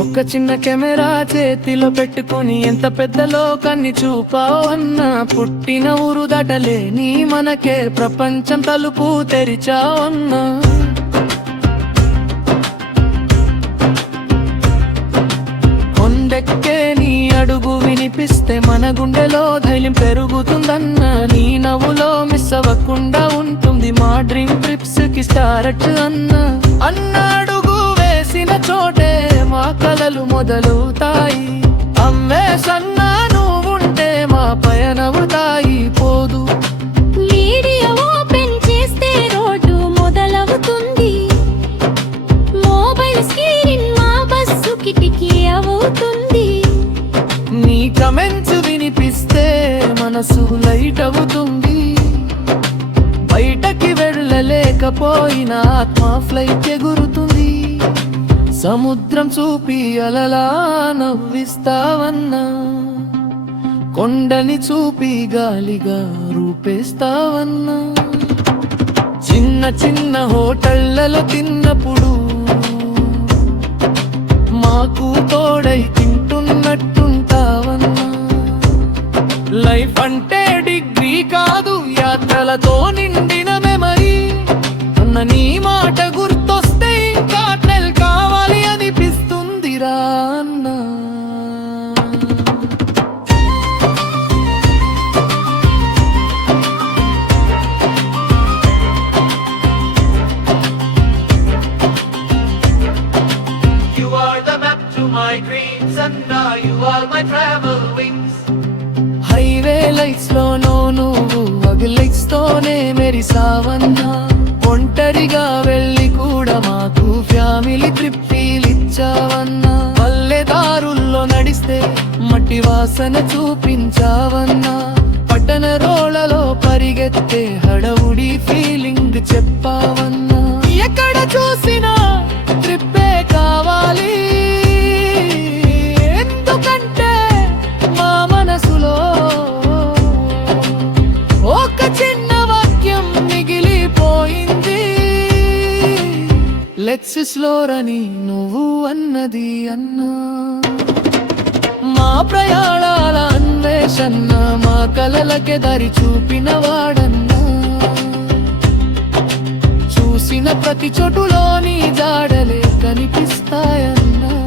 ఒక చిన్న కెమెరా చేతిలో పెట్టుకుని ఎంత పెద్ద లోకాన్ని చూపావన్నా పుట్టిన ఊరు నీ మనకే ప్రపంచం తలుపు తెరిచావు అన్నా? కొండెక్కే నీ అడుగు వినిపిస్తే మన గుండెలో ధైర్యం పెరుగుతుందన్నా? నీ నవ్వులో మిస్ అవ్వకుండా ఉంటుంది మా డ్రీమ్ ట్రిప్స్కి స్టార్ట్ అన్నా? అన్న అడుగు వేసిన చోటే మా కలలు మొదలవుతాయి. అమ్మే సన్నా నువ్వుంటే మా పయనవుతాయి. పోదు. వీడియో ఓపెన్ చేస్తే రోడ్డు మొదలవుతుంది. మొబైల్ స్క్రీన్ మా బస్సు కిటికీ అవుతుంది. నీ కమెంట్స్ వినిపిస్తే మనసు లైట్ అవుతుంది. బయటకి వెళ్ళలేకపోయినా ఆత్మ ఫ్లైట్ ఎగురుతుంది. సముద్రం చూపి అలలా నవ్విస్తావన్నా. కొండని చూపి గాలిగా రూపేస్తావన్నా. చిన్న చిన్న హోటళ్ళలో తిన్నప్పుడు మాకు తోడై తింటున్నట్టుంటావన్నా. లైఫ్ అంటే డిగ్రీ కాదు యాత్రలతో నిండిన మెమరీ. అన్న నీ మాట గుర్తొస్తే to my dreams, and now you are my travel wings. Highway lights లోనో నువ్వు అగిలైట్స్ తోనే మెరిసావన్నా ఒంటరిగా వెళ్ళి కూడా మాకు ఫ్యామిలీ ట్రిప్ ఫీల్ దారుల్లో నడిస్తే మట్టి వాసన చూపించావన్నా. పట్టణ రోళ్ళలో పరిగెత్తే హడవుడి ఫీలింగ్ చెప్పావన్నా. ఎక్కడ చూసినా లెట్స్ స్లోరని నువ్వు అన్నది అన్నా. మా ప్రయాణాల అన్వేషణ మా కలలకే దారి చూపిన వాడన్నా. చూసిన ప్రతి చోటులోని జాడలే కనిపిస్తాయన్నా.